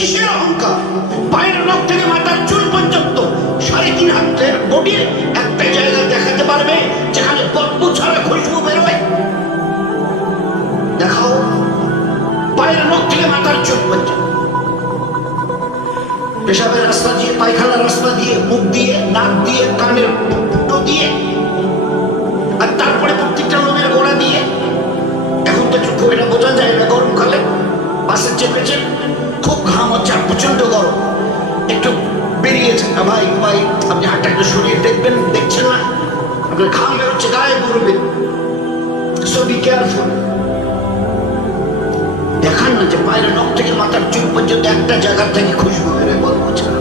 কিসের অহংকার? পায়ের নখ থেকে মাথার চুল পর্যন্ত 3.5 হাতের বডির একটা জায়গা দেখাতে পারবে যেখানে বদবু ছাড়া খুশবু বেরোয়? দেখাও। পায়ের নখ থেকে মাথার চুল পর্যন্ত, পেশাবের রাস্তা দিয়ে, পায়খানার রাস্তা দিয়ে, মুখ দিয়ে, নাক দিয়ে, কানের ফুটো দিয়ে, আর তারপরে প্রত্যেকটা লোমের গোড়া দিয়ে। এখন তো খুব এটা বোঝা যায় না, গরমকালে বাসে চেপেছেন, খুব ঘাম হচ্ছে আর প্রচন্ড গরম, একটু বেরিয়েছে না ভাই, ভাই আপনি হাতটা একটু সরিয়ে দেখবেন, দেখছেন না আপনার ঘাম বেরোচ্ছে, গায়ে পড়বে। So be careful. দেখান না যে পায়ের নখ থেকে মাথার চুল পর্যন্ত একটা জায়গা থেকে খুশবু বেরোয়, বলবো ছাড়া।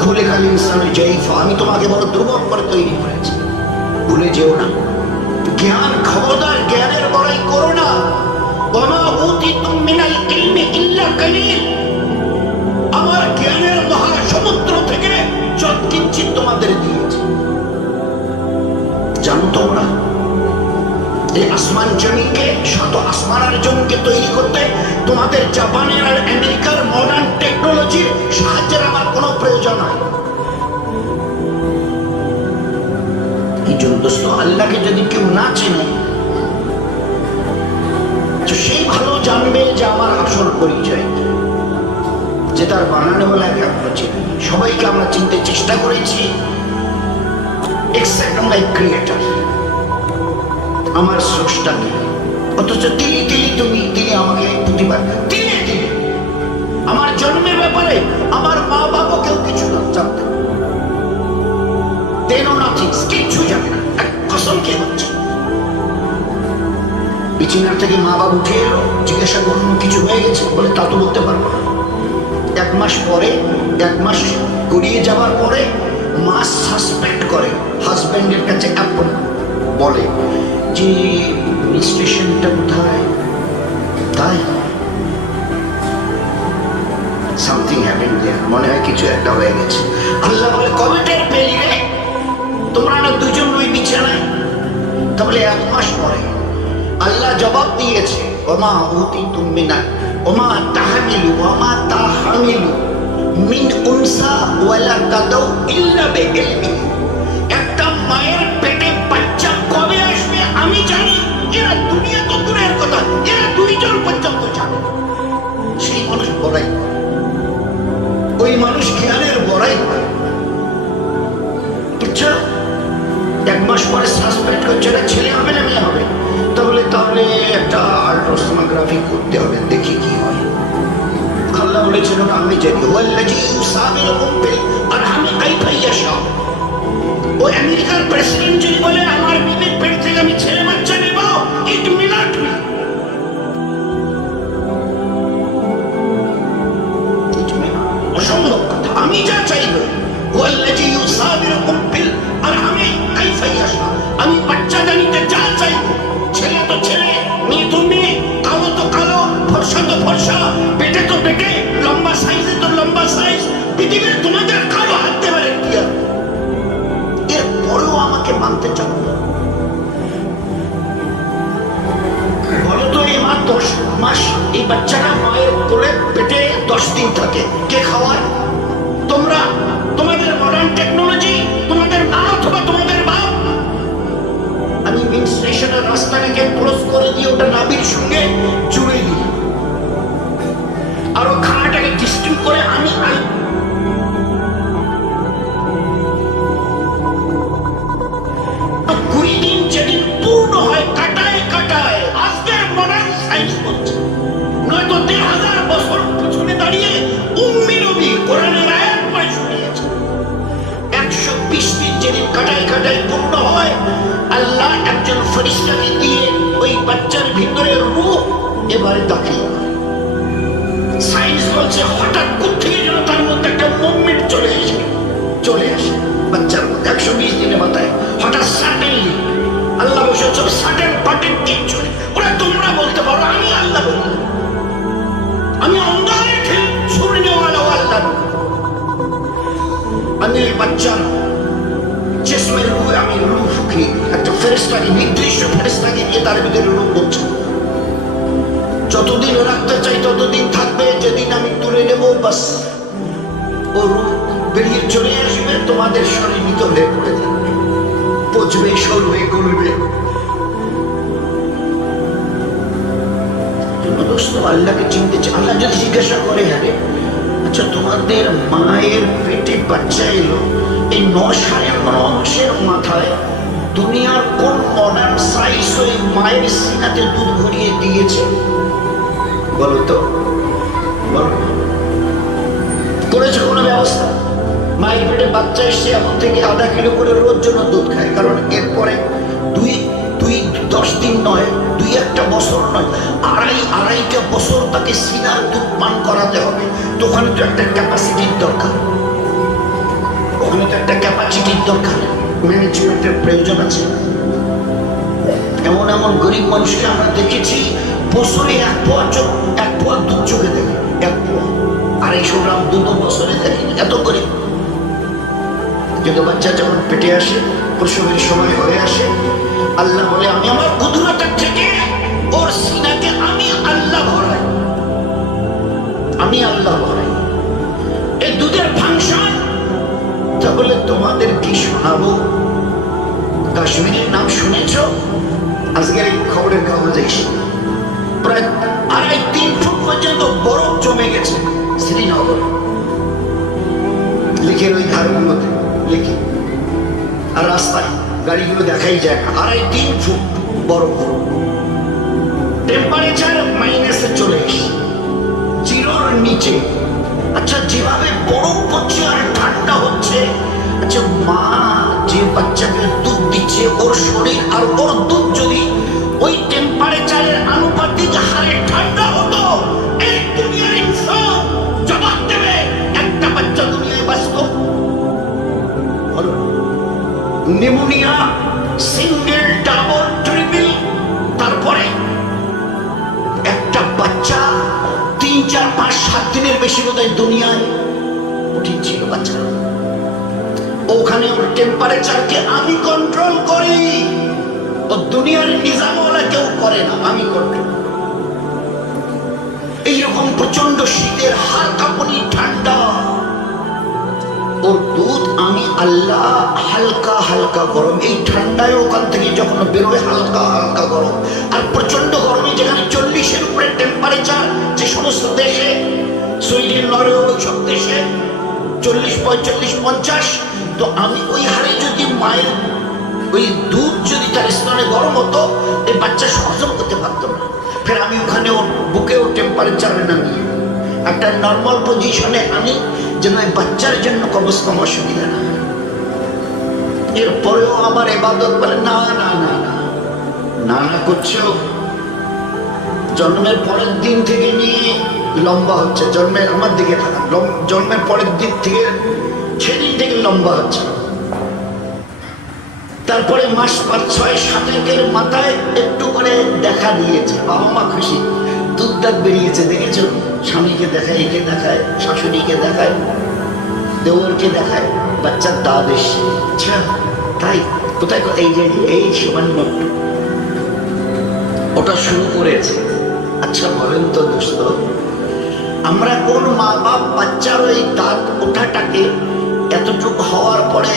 খুলে খালি ইনসানের জয়ীফা, আমি তোমাকে বড় দুর্বল করে তৈরি করেছি, ভুলে যেও না। জ্ঞান, খবরদার জ্ঞানের বড়াই করো না। ওমা উতিতুম মিনাল ইলমি ইল্লা কালিল। আমার জ্ঞানের মহাসমুদ্র থেকে যৎকিঞ্চিৎ তোমাদের দিয়েছি। জানো তোমরা এই আসমান জমিনকে, শত আসমান আর জমিনকে তৈরি করতে তোমাদের জাপানের আর আমেরিকার মডার্ন টেকনোলজির সাহায্যের আমার কোনো প্রয়োজন হয়। এই জন্য দোস্ত, আল্লাহকে যদি কেউ না চেনে, তো সেই ভালো জানবে যে আমার আসল পরিচয়, যে তার বানানোওয়ালাকে আমরা চিনি। সবাইকে আমরা চিনতে চেষ্টা করেছি এক্সেপ্ট মাই ক্রিয়েটর, আমার স্রষ্টাকে। অথচ তিনি আমাকে প্রতিবার তিনি আমার জন্মের ব্যাপারে আমার মা বাবা কেউ কিছু না জানতে, কিচ্ছু জানে না। এক কসম কে হচ্ছে, বিছানা থেকে মা বাবা উঠে এলো, জিজ্ঞাসা করলো কিছু হয়ে গেছে, বলে তা তো বলতে পারবো না। 1 মাস পরে, 1 মাস গড়িয়ে যাওয়ার পরে মা সাসপেক্ট করে, হাজব্যান্ডের কাছে বলে যে স্টেশনটা কোথায়, তাই সামথিং হ্যাপেন্ড দেয়ার, মনে হয় কিছু একটা হয়ে গেছে। আল্লাহ বলে কবে টের পেলি রে, তোমরা না দুজন ওই বিছানায়? তাহলে 1 মাস পরে আল্লাহ জবাব দিয়েছে, ওমা উতিতুম মিনাল ওমা তাহমিলু ওমা তাহমিলু মিন উনসা ওয়ালা তাদাউ ইল্লা বিইলমি। একটা মায়ের পেটে বাচ্চা কবে আসবে আমি জানি, এরা দুনিয়া তো দূরের কথা, এরা 2 জন পর্যন্ত জানে। সেই মানুষ বড়াই, ওই মানুষ জ্ঞানের বড়াই। বুঝছো? 1 মাস পরে সাসপেক্ট করছে এটা ছেলে হবে না মেয়ে হবে, তাহলে একটা আল্ট্রাসোনোগ্রাফি করতে হবে, দেখি কি হয়। আল্লাহ বলেছিল আমি জানি, ওয়াল্লাযী ইউসাবিরুকুম ফিল আরহামি কাইফা ইয়াশা। ও আমেরিকার প্রেসিডেন্ট যদি বলে আমার বিবির পেট থেকে আমি ছেলে বাচ্চা নেব, ইট মে নট বি, অসম্ভব কথা। আমি যা চাইব, ওয়াল্লাযী ইউসাবিরুকুম ফিল আরহামি কাইফা ইয়াশা, আমি বাচ্চা জানিতে যা চাইব, ছেলে তো ছেলে, মেয়ে তো মেয়ে, কালো তো কালো, ফর্সা তো ফর্সা, পেটে তো পেটে, লম্বা সাইজে তো লম্বা সাইজ। পৃথিবীর তোমাদের কারো হাতে পারে কি আর? এরপরেও আমাকে মানতে চাও? বলো তো, এই মা 10 মাস এই বাচ্চাটা মায়ের কোলে পেটে 10 দিন থাকে, কে খাওয়ায়? তোমরা, তোমাদের মডার্ন টেকনোলজি, তোমাদের মা অথবা তোমাদের বাপ। আমি মেন স্টেশনের রাস্তাটাকে ক্লোজ করে দিয়ে ওটা নাভির সঙ্গে জুড়ে দিই, আরো খানাটাকে ডিস্ট্রিবিউট করে আমি 20 দিন যেদিন পূর্ণ হয় কাটায় কাটায়, আজকের মডার্ন সায়েন্স বলছে, নয়তো 1000 বছর পিছনে দাঁড়িয়ে উম্মি নবী কোরআনের আয়াত পড়ে শুনিয়েছে। 120 দিন যেদিন কাটায় কাটায় পূর্ণ হয়, আল্লাহ একজন ফেরেশতাকে দিয়ে ওই বাচ্চার ভিতরে রূহ এবারে দাখিল করে। সায়েন্স বলছে হঠাৎ কোত্থেকে যেন তার মধ্যে একটা মুভমেন্ট চলে আসে বাচ্চার মধ্যে 120 দিনের মাথায়, হঠাৎ সাডেনলি আল্লাহ বসে সব সাডেন পাটেন ঠিক চলে। ওরা তোমরা বলতে পারো, আমি আল্লাহ বলি, আমি অন্ধকারে ঠিক ছুড়ে নেওয়ালা আল্লাহ। আমি ওই বাচ্চার জিসমের রূহে আমি রূহ ফুঁকিয়ে একটা ফেরেশতাকে, নির্দিষ্ট ফেরেশতাকে দিয়ে তার ভিতরে রূহ করছে। যতদিন রাখতে চাই ততদিন থাকবে, যেদিন আমি তুলে নেব বাস ও বেরিয়ে চলে আসবে, তোমাদের শরীরিত হয়ে পড়ে থাকবে, পচবে, সরবে, গলবে। আল্লাহকে চিনতে চাই। আল্লাহ যদি জিজ্ঞাসা করে, হ্যাঁ আচ্ছা তোমাদের মায়ের পেটে বাচ্চা এলো, এই 9.5 অংশের মাথায় দুনিয়ার কোন মডার্ন সায়েন্স ওই মায়ের সিনাতে দুধ ভরিয়ে দিয়েছে? বলো তো, বলো করেছে কোনো ব্যবস্থা? মায়ের পেটে বাচ্চা এসছে, এখন থেকে আধা কিলো করে রোজ জন্য দুধ খায়, কারণ এরপরে দুই 10 দিন নয়, 2-1 বছর নয়, আড়াইটা বছর তাকে সিনার দুধ পান করাতে হবে। তো ওখানে তো একটা ক্যাপাসিটির দরকার, ওখানে তো একটা ক্যাপাসিটির দরকার, ম্যানেজমেন্টের প্রয়োজন আছে। এমন এমন গরিব মানুষকে আমরা দেখেছি বছরে 1 পোয়া দুধ চোখে দেখে, 1 পোয়া, 250 গ্রাম দুধ বছরে দেখি, এত করে। কিন্তু বাচ্চা যখন পেটে আসে, প্রসবের সময় হয়ে আসে, আল্লাহ বলে আমি আমার কুদরতের থেকে ওর সিনাকে আমি আল্লাহ ভরাই, আমি আল্লাহ ভরাই। এই দুধের ফাংশন তাহলে তোমাদের কি শোনাবো? কাশ্মীরের নাম শুনেছ? আজকের এই খবরের কাগজে প্রায় 2.5-3 ফুট পর্যন্ত বরফ জমে গেছে শ্রীনগর, লিখে ওই ধারগুলোতে লিখে, আর রাস্তায় গাড়িগুলো দেখাই যায় না। 2.5-3 ফুট বরফ, টেম্পারেচার মাইনাসে চলে এসে, 0-র নিচে। আচ্ছা যেভাবে বরফ পড়ছে আর ঠান্ডা হচ্ছে, আচ্ছা মা যে বাচ্চাকে দুধ দিচ্ছে, ওর শরীর আর ওর দুধ যদি ওই টেম্পারেচারের আনুপাতিক হারে ঠান্ডা হতো, এই দুনিয়ার ইনসান জবাব দেবে একটা বাচ্চা দুনিয়ায় বাঁচত? নিউমোনিয়া, সিঙ্গেল, ডাবল, ট্রিপল, তারপরে একটা বাচ্চা 3, 4, 5, 7 দিনের বেশি বোধহয় দুনিয়ায় কঠিন ছিল বাচ্চা। ওখানে ওর টেম্পারেচারকে আমি কন্ট্রোল করি, ও দুনিয়ার নিজামওয়ালা কেউ করে না, আমি কন্ট্রোল। এইরকম প্রচন্ড শীতের হাড় কাঁপুনি, ঠান্ডা, ওর দুধ আমি আল্লাহ হালকা হালকা গরম। এই ঠান্ডায় ওখান থেকে যখন বেরোয় হালকা হালকা গরম, আর প্রচন্ড গরমে যেখানে 40-এর উপরে টেম্পারেচার, যে সমস্ত দেশে, সুইডেন, নরওয়ে, ওই সব দেশে 40, 45, 50, তো আমি ওই হারে যদি মায়ের ওই দুধ যদি তার স্তনে গরম হতো, এই বাচ্চা হজম করতে পারতো না। ফের আমি ওখানে ওর বুকে ওর টেম্পারেচারে নামিয়ে একটা নর্মাল পজিশনে আনি, যেন এই বাচ্চার জন্য কমস কম অসুবিধা না। এরপরেও আমার ইবাদত বলে না না না না না না করছো। জন্মের পরের দিন থেকে নিয়ে লম্বা হচ্ছে, জন্মের আমার দিকে থাকা, জন্মের পরের দিন থেকে সেদিন থেকে লম্বা হচ্ছে। তারপরে মাস 5, 6, 7 মাথায় একটু করে দেখা দিয়েছে, বাবা মা খুশি, দুধ দাঁত বেরিয়েছে, দেখেছো? স্বামীকে দেখায়, একে দেখায়, শাশুড়িকে দেখায়, দেওরকে দেখায়, বাচ্চার দাঁত এসছে। আচ্ছা তাই কোথায়? এই যে এই সামান্য ওটা শুরু করেছে। আচ্ছা বলেন তো দোস্ত, আমরা কোন মা বাপ বাচ্চার ওই দাঁত ওঠাটাকে এতটুকু হওয়ার পরে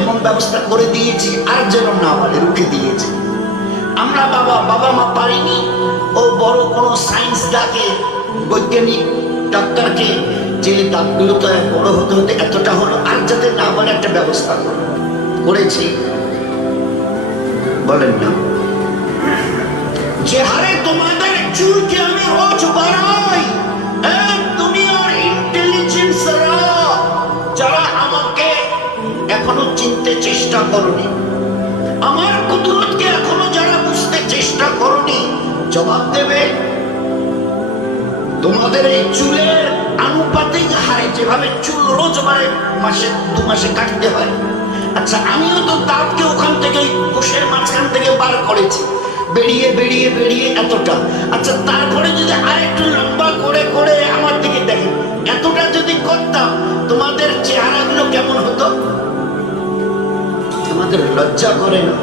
এমন ব্যবস্থা করে দিয়েছি আর যেন না বলে, রুখে দিয়েছি। আমরা বাবা মা পারিনি, ও বড় কোনো সায়েন্স ডাকে, বৈজ্ঞানিক ডাক্তারকে, যে দাঁতগুলো তো বড় হতে হতে এতটা হলো, আর যাতে না বলে একটা ব্যবস্থা করেছি। বলেন না যে হারে তোমাদের চুলকে আমি রোজ বাড়াই, দুনিয়ার ইন্টেলিজেন্সরা যারা আমাকে এখনো চিনতে চেষ্টা করনি, আমার কুদরতকে এখনো যারা বুঝতে চেষ্টা করনি, জবাব দেবে তোমাদের এই চুলের আনুপাতিক হারে যেভাবে চুল রোজ বাড়ে, মাসে 2 মাসে কাটতে হয়। আচ্ছা আমিও তো দাঁতকে ওখান থেকে কোষের মাঝখান থেকে বার করেছি, বেরিয়ে বেরিয়ে বেরিয়ে এতটা। আচ্ছা তারপরে যদি আরেকটু লম্বা করে করে আমার দিকে দেখেন, এতটা যদি করতাম, তোমাদের চেহারাগুলো কেমন হতো? আমাদের লজ্জা করে না?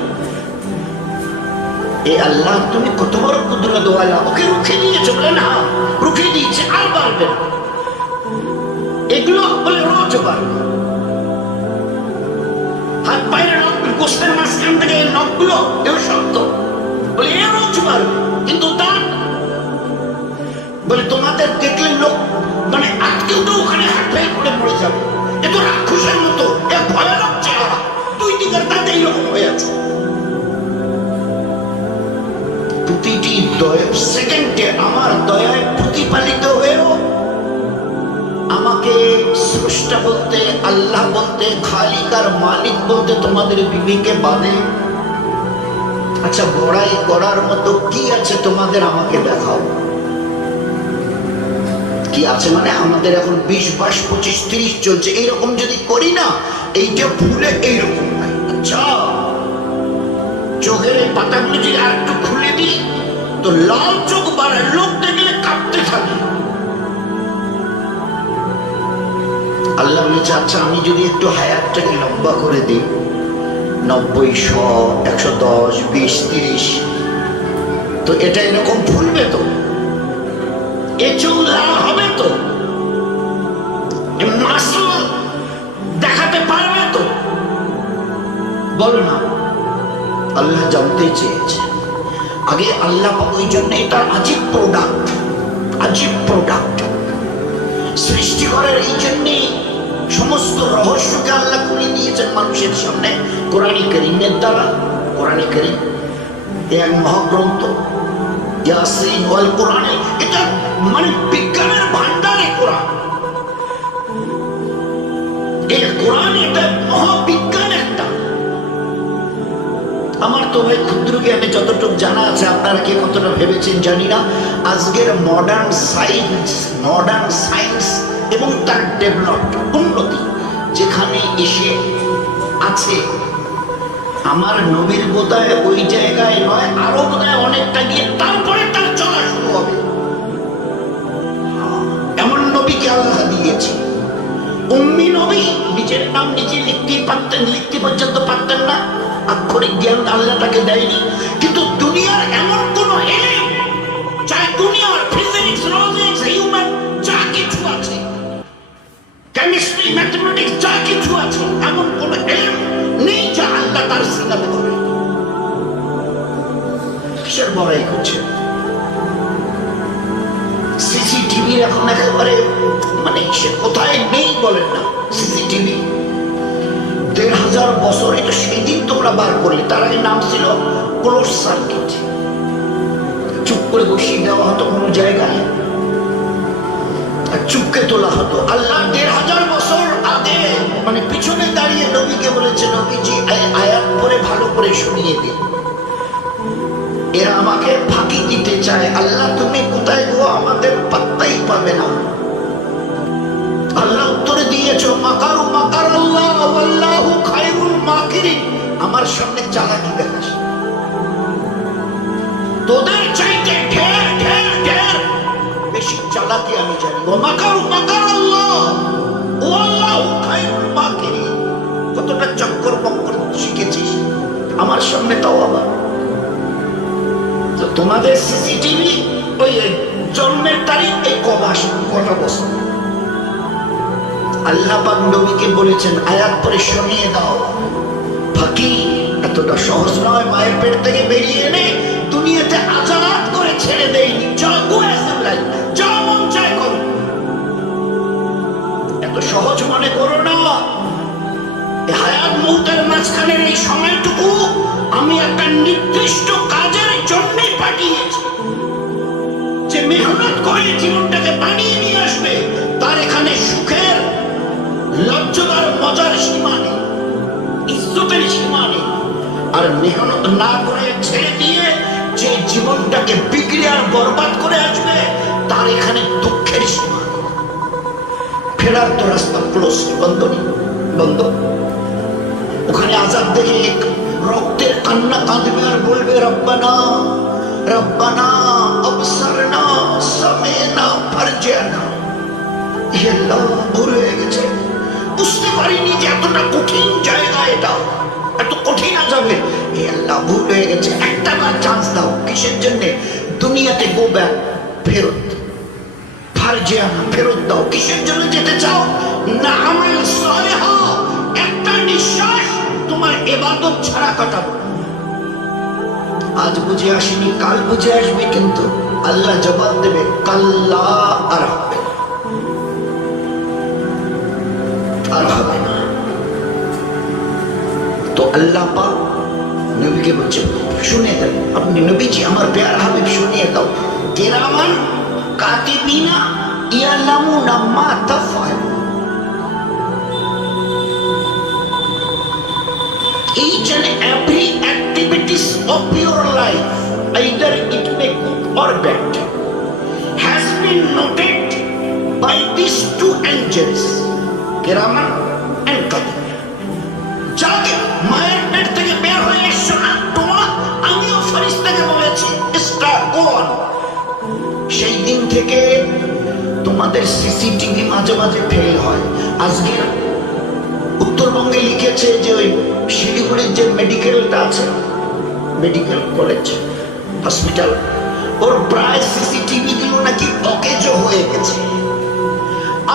এ আল্লাহ তুমি কত বড় কুদরত ওয়ালা, ওকে রুখে দিয়েছো। বলেন হ্যাঁ রুখে দিয়েছে, আর পারবেন। এগুলো বলে রোজ পারবে। হাত পায়ের নখ, গোস্তের মাঝখান থেকে এই নখগুলো এও শক্ত, বলে এ রোজ পারবে। কিন্তু তার বলে তোমাদের দেখলে লোক মানে আজকেও তো ওখানে হাত ফেল করে পড়ে যাবে। এ তো রাক্ষসের মতো, এ ভয়ানক চেহারা, দুই দিকের দাঁত এইরকম হয়ে আছে। প্রতিটি সেকেন্ডে আমার দয়ায় প্রতিপালিত হয়েও আমাকে স্রষ্টা বলতে, আল্লাহ বলতে, খালিক আর মালিক বলতে তোমাদের বিবেকে বাঁধে? আচ্ছা বড়াই করার মতো কি আছে তোমাদের, আমাকে দেখাও। কি আছে মানে আমাদের এখন 20, 22, 25, 30 চলছে, এইরকম যদি করি না, এইটা ভুলে এইরকম নাই। আচ্ছা চোখের এই পাতাগুলো যদি আর একটু খুলে দিই তো লাল চোখ বাড়ায়, লোক দেখলে কাঁপতে থাকে। আল্লাহ বলেছে আচ্ছা আমি যদি একটু হায়াতটাকে লম্বা করে দিই, 90, 100, 110, 20, 30, তো এটা এরকম ভুলবে তো? এ চোখ লাল হবে তো? মাসল দেখাতে পারবে তো? বলো না। আল্লাহ জানতে চেয়েছে আগে। আল্লাহ ওই জন্য এটা আজীব প্রোডাক্ট, আজীব প্রোডাক্ট সৃষ্টি করার। এই জন্যে সমস্ত রহস্যকে আল্লাহ খুলে দিয়েছেন মানুষের সামনে কোরআন কারীমের দ্বারা। কোরআন কারীম এক মহাগ্রন্থ, ইয়াসিন ওয়াল কোরআন, এটা মানে বিজ্ঞানের ভান্ডারে কোরআন। এই কোরআন এটা মহাবিজ্ঞান একটা। আমার তো ভাই ক্ষুদ্র জ্ঞানে যতটুকু জানা আছে, আপনারা কে কতটা ভেবেছেন জানি না। আজকের মডার্ন সায়েন্স এবং তার ডেভেলপড উন্নতি যেখানে এসে আছে, আমার নবীর বোধহয় ওই জায়গায় নয়, আরো বোধহয় অনেকটা গিয়ে তারপরে তার চলা শুরু হবে। এমন নবীকে আল্লাহ দিয়েছে। উম্মি নবী, নিজের নাম নিজে লিখতে পর্যন্ত পারতেন না, আক্ষরিক জ্ঞান আল্লাহ তাকে দেয়নি। কিন্তু দুনিয়ার এমন কোন এলিম, চাই দুনিয়ার ফিজিক্স, লজিক্স, হিউম্যান যা কিছু আছে, কেমিস্ট্রি, ম্যাথমেটিক্স যা কিছু আছে, এমন কোন এলিম নেই যা আল্লাহ তার সিনাতে করে। কিসের বড়াই করছে? সিসিটিভির এখন একেবারে মানে সে কোথায় নেই বলেন না। সিসিটিভি 1500 বছর, এটা সেই দিন তোমরা বার করলে। তার আগে নাম ছিল ক্লোজ সার্কিট। চুপ করে বসিয়ে দেওয়া হতো কোনো জায়গায়, আর চুপকে তোলা হতো। আল্লাহ 1500 বছর আগে মানে পিছনে দাঁড়িয়ে নবীকে বলেছে, নবীজি আয়াত পরে ভালো করে শুনিয়ে দিন, এরা আমাকে ফাঁকি দিতে চায়। আল্লাহ তুমি কোথায় গো, আমাদের পাত্তাই পাবে না। আল্লাহ উত্তরে দিয়েছো, মাকারু মাকার আল্লাহ ওয়াল্লাহু খায়রুল মাকিরিন। আমার সামনে চালাকি দেখাস, তোদের চাইতে ঢের ঢের ঢের বেশি চালাকি আমি জানি। ও মাকারু মাকার আল্লাহ ওয়াল্লাহু খায়রুল মাকিরিন। কতটা চক্কর বক্কর শিখেছিস আমার সামনে, তাও আবার। তো তোমাদের সিসিটিভি ওই জন্মের তারিখ এই কটা বছর। আল্লাহ পাক নবীকে বলেছেন আয়াত পরে শুনিয়ে দাও। ফাঁকি এতটা সহজ নয়। মায়ের পেট থেকে বেরিয়ে এনে দুনিয়াতে আজাদ করে ছেড়ে দেয়নি। যা মন চায় করো, এত সহজ মনে করো না। হায়াত মৌতের মাঝখানের এই সময়টুকু আমি একটা নির্দিষ্ট কাজের জন্য পাঠিয়েছি। যে মেহনত করে জীবনটাকে বানিয়ে নিয়ে আসবে, তার এখানে সুখের, লজ্জার, মজার সীমা নেই, ইজ্জতের সীমা নেই। আর মেহনত না করে ছেড়ে দিয়ে যে জীবনটাকে বিগড়ে আর বরবাদ করে আসবে, তার এখানে দুঃখের সীমা নেই। ফেরার তো রাস্তা ক্লোজ, বন্ধ। ওখানে আজাদ দেখে রক্তের কান্না কাঁদবে আর বলবে, রব্বানা রব্বানা আবসারনা সামিনা ফারজিনা। হে আল্লাহ, ভুল হয়ে গেছে, বুঝতে পারিনি যে এতটা কঠিন জায়গা এটা। এত কঠিন আযাবে। এ আল্লাহ, ভুল হয়ে গেছে, একটা বার চান্স দাও। কিসের জন্য? দুনিয়াতে গো ব্যাক, ফেরত, ফারজিয়ানা ফেরত দাও। কিসের জন্য যেতে চাও? না আমাল সালেহ, একটা নিঃশ্বাস তোমার ইবাদত ছাড়া কাটাবো। আজ বুঝে আসেনি, কাল বুঝে আসবে, কিন্তু আল্লাহ জবাব দেবে কাল্লা, আর হবে না, আর হবে না। তো আল্লাহ পাক নবীকে বলছে শুনিয়ে দেন, আপনি নবীজি আমার প্যারা হাবিব শুনিয়ে দাও, কিরামান কাতিবিনা ইয়ালামুনা মা তাফআল। Each and every activities of your life, either it may good or bad, has been noted by these two angels, Kiraman and Katib. যাকে মায়ের পেট থেকে বের হয়ে এসছো না তোমরা, আমিও ফেরেশতাকে বলেছি স্টার্ট গো অন। সেই দিন থেকে তোমাদের সিসিটিভি মাঝে মাঝে ফেল হয়। আজকে উত্তরবঙ্গে লিখেছে যে ওই শিলিগুড়ির যে মেডিকেলটা আছে, মেডিকেল কলেজ হসপিটাল, ওর প্রায় সিসিটিভি গুলো নাকি অকেজো হয়ে গেছে।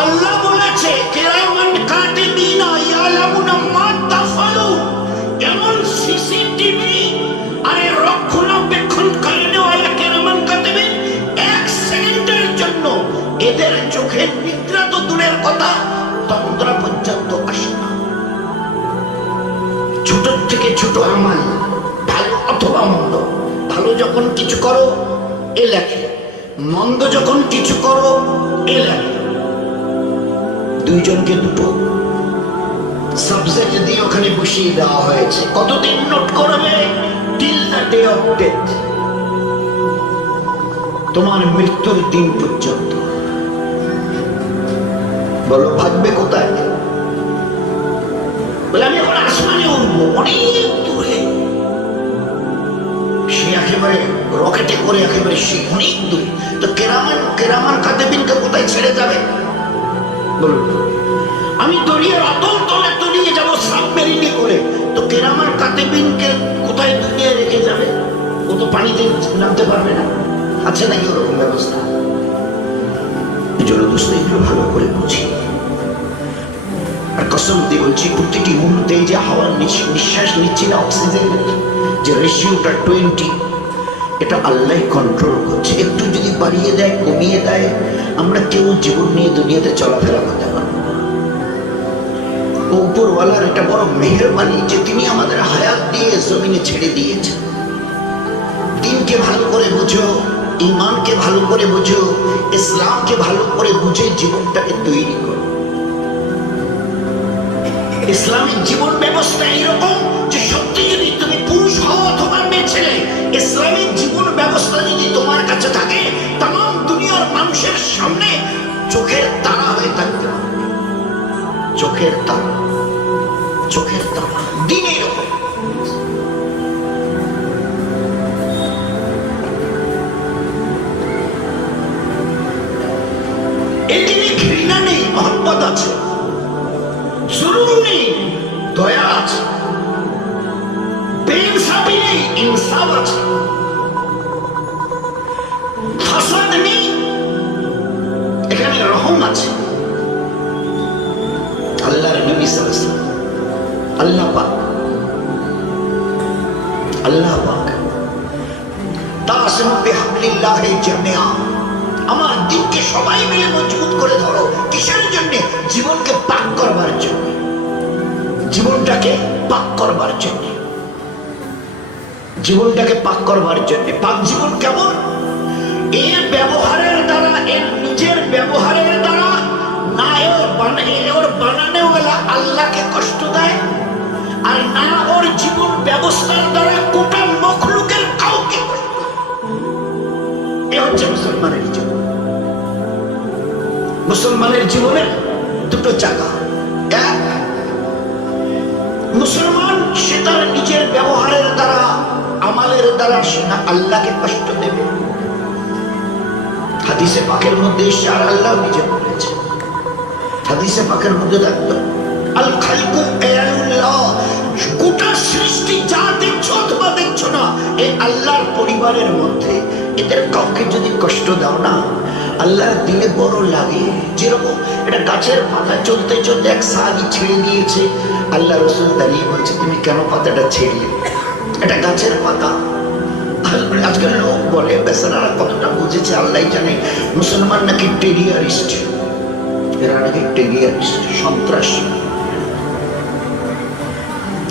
আল্লাহ বলেছে কিরামান কাতিবিনা ইয়ালামুনা মা তাফআলুন, এমন সিসিটিভি আরে রক্ষণাবেক্ষণ কারণেওয়ালা কিরামান কাতিবিন এক সেকেন্ডের জন্য এদের চোখের নিদ্রা তো দূরের কথা, তন্দ্রা পর্যন্ত আসে না। ছোট থেকে ছোট আমাল, ভালো অথবা মন্দ, ভালো যখন কিছু করো এ লেখে, মন্দ যখন কিছু করো এ লেখে। দুইজনকে দুটো সাবজেক্ট দিয়ে ওখানে বসিয়ে দেওয়া হয়েছে। কতদিন নোট করবে? Till the day of death, তোমার মৃত্যুর দিন পর্যন্ত। বলো ভাববে কোথায়? বলে আমি এখন আসমানে উঠবো, অনেক দূরে, সে একেবারে রকেটে করে একেবারে সে অনেক দূরে। তো কেরামান কাতিবিনকে কোথায় ছেড়ে যাবে? বলুন, আমি দরিয়ার অতল তলে তলিয়ে যাবো সাবমেরিনে করে, তো কেরামান কাতিবিনকে কোথায় দুনিয়ায় রেখে যাবে? ও তো পানিতে নামতে পারবে না, আছে নাকি ওরকম ব্যবস্থা? এই জন্য দোস্ত এগুলো ভালো করে বুঝি। আর কসম দিয়ে বলছি, প্রতিটি মুহূর্তে যে হাওয়ার নিঃশ্বাস নিচ্ছি না, অক্সিজেনের যে রেশিওটা 20, এটা আল্লাহ কন্ট্রোল করছে। একটু যদি বাড়িয়ে দেয়, কমিয়ে দেয়, আমরা কেউ জীবন নিয়ে দুনিয়াতে চলাফেরা করতে পারবো না। উপরওয়ালার এটা বড় মেহেরবানি যে তিনি আমাদের হায়াত দিয়ে জমিনে ছেড়ে দিয়েছেন। দিনকে ভালো করে বুঝো, ইমানকে ভালো করে বুঝো, ইসলামকে ভালো করে বুঝে জীবনটাকে তৈরি করো। ইসলামিক জীবন ব্যবস্থা এরকম যে সত্যি যদি তুমি পুরুষ হও অথবা মেয়ে ছেলে, ইসলামিক জীবন ব্যবস্থা যদি তোমার কাছে থাকে, তাম দুনিয়ার মানুষের সামনে চোখের তারা হয়ে থাকতে হবে। চোখের তারা, চোখের তারা দিন এরকম। এদিনে ঘৃণা নেই, মহব্বত আছে, জুলুম নেই, দয়া আছে, বেইনসাফি নেই, ইনসাফ আছে, ফাসাদ নেই, এখানে রহম আছে। আল্লাহর নবী সাল্লাল্লাহু আলাইহি ওয়াসাল্লাম, আল্লাহ পাক, আল্লাহ পাক তাসিমু বিহাবলিল্লাহি জামিআ, আমার দিনকে সবাই মিলে মজবুত করে ধরো। কিসের জন্য? জীবনকে পাক করবার জন্য, জীবনটাকে পাক করবার জন্য, জীবনটাকে পাক করবার জন্য। পাক জীবন কেমন? এর ব্যবহারের দ্বারা, এর নিজের ব্যবহারের দ্বারা না ওর বানানো ওলা আল্লাহকে কষ্ট দেয়, আর না ওর জীবন ব্যবস্থার দ্বারা গোটা মখলুকের কাউকে কষ্ট দেয়। এ হচ্ছে মুসলমানের জীবন। মুসলমানের জীবনের দুটো চাকা। এক, মুসলমান সে তার নিজের ব্যবহারের দ্বারা, আমালের দ্বারা সে না আল্লাহকে কষ্ট দেবে। হাদিসে পাকের মধ্যে এসে, আর আল্লাহ নিজে বলেছে, হাদিসে পাকের মধ্যে দেখতো আল খালকু আয়ালুল্লাহ গোটা সৃষ্টি যা দেখছো অথবা দেখছো না, এই আল্লাহর পরিবারের মধ্যে এদের কাউকে যদি কষ্ট দাও না, আল্লাহর দিলে বড় লাগে। যেরকম এটা গাছের পাতা চলতে চলতে এক সাহাবী ছেড়ে দিয়েছে, আল্লাহ রাসূল দাঁড়িয়ে বলছে তুমি কেন পাতাটা ছেড়লে? এটা গাছের পাতা। আজকাল লোক বলে, বেচারারা কতটা বুঝেছে আল্লাহ জানে, মুসলমান নাকি টেরিয়ারিস্ট, এরা নাকি টেরিয়ারিস্ট, সন্ত্রাসী।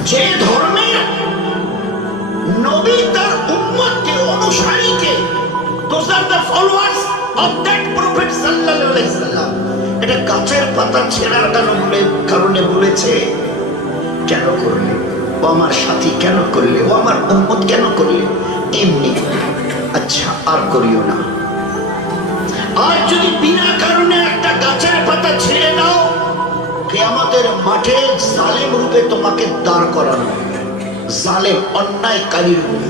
যে ধর্মের নবী তার উম্মতকে, অনুসারীকে, those are the followers of that prophet sallallahu alaihi wasallam, এটা গাছের পাতা ছেঁড়ার কারণে বলেছে কেন করলে? ও আমার সাথী কেন করলে? ও আমার উম্মত কেন করলে? এমনি আচ্ছা আর করিও না। আর যদি বিনা কারণে একটা গাছের পাতা ছেড়ে দাও, কিয়ামতের মাঠে জালেম রূপে তোমাকে দাঁড় করানো হবে, জালেম অন্যায়কারী রূপে।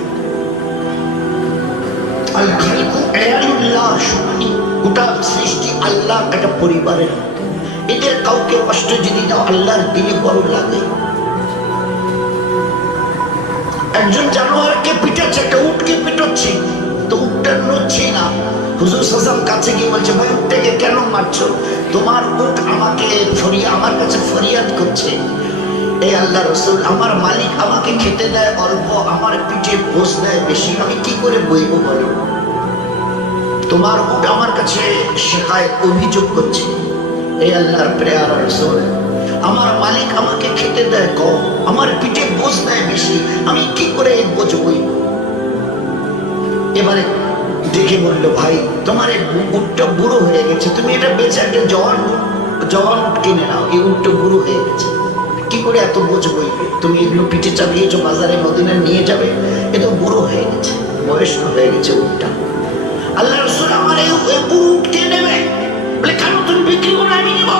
আল খালকু আয়াতুল্লাহ, শুনি গোটা সৃষ্টি আল্লাহ একটা পরিবারের মতো। এদের কাউকে কষ্ট যদি দাও আল্লাহর দিলে বড় লাগে। একজন জানোয়ারকে পিটাচ্ছে, একটা উটকে পিটাচ্ছে, তো উটটা নড়ছে না। হুজুর সাল্লাল্লাহু কাছে গিয়ে বলছে ভাই উটটাকে কেন মারছো? তোমার উট আমাকে আমার কাছে ফরিয়াদ করছে, এই আল্লাহ রাসূল আমার মালিক আমাকে খেতে দেয় অল্প, আমার পিঠে বোঝ দেয় বেশি, আমি কি করে বইবো বলো? তোমার উট আমার কাছে শেখায় অভিযোগ করছে, এই আল্লাহর প্রেয়ার রাসূল আমার মালিক আমাকে খেতে দেয় কম, আমার পিঠে বোঝ দেয় বেশি, আমি কি করে এই বোঝ বইব? এবারে দেখে বললো ভাই তোমার এই উটটা বুড়ো হয়ে গেছে, তুমি এটা বেচে একটা জওয়ান উট কিনে নাও, এই উটটা বুড়ো হয়ে গেছে, কি করে এত বোঝ বইবে? তুমি এগুলো পিঠে চাপিয়েছো, বাজারে মদিনায় নিয়ে যাবে, এ তো বুড়ো হয়ে গেছে, বয়স্ক হয়ে গেছে উটটা। আল্লাহ রাসূল আমার এই বুড়ো উট কে নেবে? বলে কেন তুমি বিক্রি করে? আমি নেব,